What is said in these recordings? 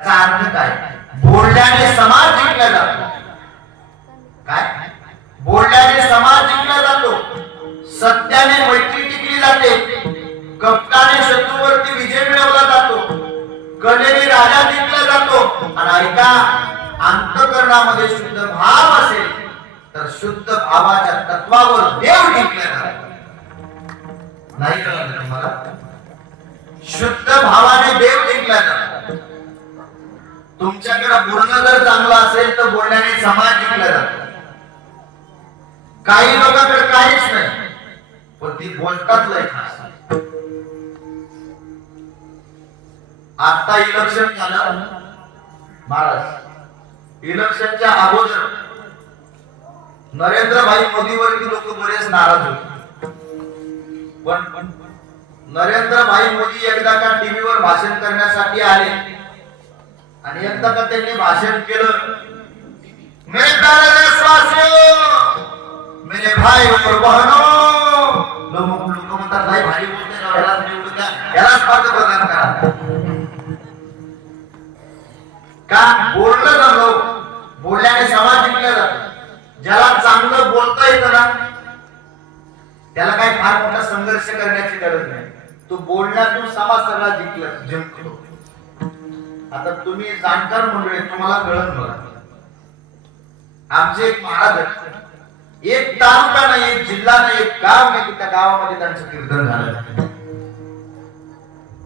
अर्थ काय? बोलल्याने समाज जिंकला जातो. काय? बोलल्याने समाज जिंकला जातो. सत्याने मैत्री टिकली जाते. कपटाने शत्रूवरती विजय मिळवला जातो. कलेने राजा जिंकला जातो. आणि ऐका अंतकरणामध्ये शुद्ध भाव असेल तर शुद्ध भावाच्या तत्वावर देव जिंकला जातो. नाही कळलं तुम्हाला? शुद्ध भावाने देव जिंकला जातो. तुमच्याकडे बोलणं जर चांगलं असेल तर बोलण्याने समाज जिंकला जातो. काही लोकांकडे काहीच नाही. पण ती बोलतात लय खास. आता इलेक्शन झालं. महाराज इलेक्शनच्या अगोदर नरेंद्रभाई मोदीवरती लोक बरेच नाराज होते. पण नरेंद्रभाई मोदी एकदा का टीव्हीवर भाषण करण्यासाठी आले आणि एकदा का त्यांनी भाषण केलं मेरे प्यारे देशवासियों मेरे भाई और बहनों लोक लोक म्हणतात भाई भारी बोलते ना यालाच निवडून द्या यालाच पंतप्रधान करा का? बोललं जमलं बोलल्याने समाज जिंकला जातो। ज्याला चांगलं बोलता येतं ना त्याला काही फार मोठा संघर्ष करण्याची गरज नाही. तो बोलण्यातून समाज सगळा जिंकला जिंकतो. आता तुम्ही जाणकार मंडळी तुम्हाला कळत बघा आमचे एक महाराज एक तालुका नाही एक जिल्हा नाही एक गाव नाही की त्या गावामध्ये त्यांचं कीर्तन झालं.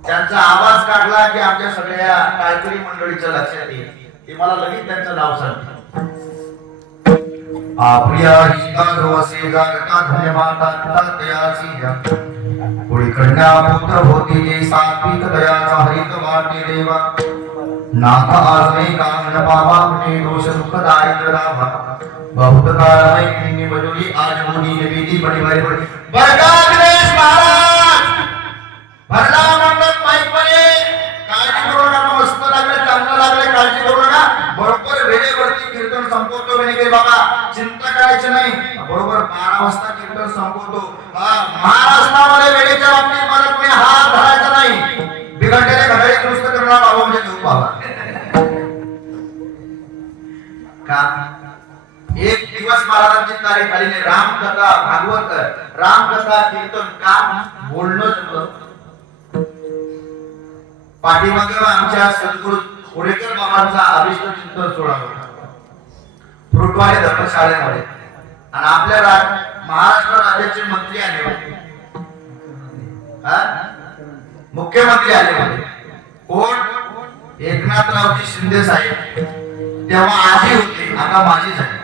त्यांचा आवाज काढला की आमच्या सगळ्या कायकरी मंडळीच्या लक्षात येईल. ते मला लगेच त्यांचं नाव सांगतात आपल्या ही दोसे जागता धन्यमाता तयासी पुढे कन्या पुत्र होती जे सात्विक दयाचा हरित वाटे देवा. नाथ आज नाही कामन बाबा कुठे दोष दुःख दारिद्र दावा बहुत काळ मैत्रिणी बजुली आज मोदी निवेदी बडी बरकार बाबा चिंता करायची नाही. बरोबर बारा वाजता कीर्तन संपवतो. महाराष्ट्रामध्ये वेळेच्या बाबतीत मला कोणी हात धरायचा नाही. बिघडलेल्या घड्याळी दुरुस्त करणार बाबा म्हणजे देऊ बाबा. का? एक दिवस महाराजांची तारीख आली नाही. रामकथा भागवत रामकथा कीर्तन का? बोलणं जमलं पाठीमागे आमच्या सद्गुरु खोडेकर बाबांचा अभिष्ट चिंतन सोहळा होता आहे धर्मशाळेमध्ये. आणि आपल्या राज महाराष्ट्र राज्याचे मंत्री आले होते. मुख्यमंत्री आले होते. कोण? एकनाथरावजी शिंदे साहेब. तेव्हा आजी होते आता माझी झाली.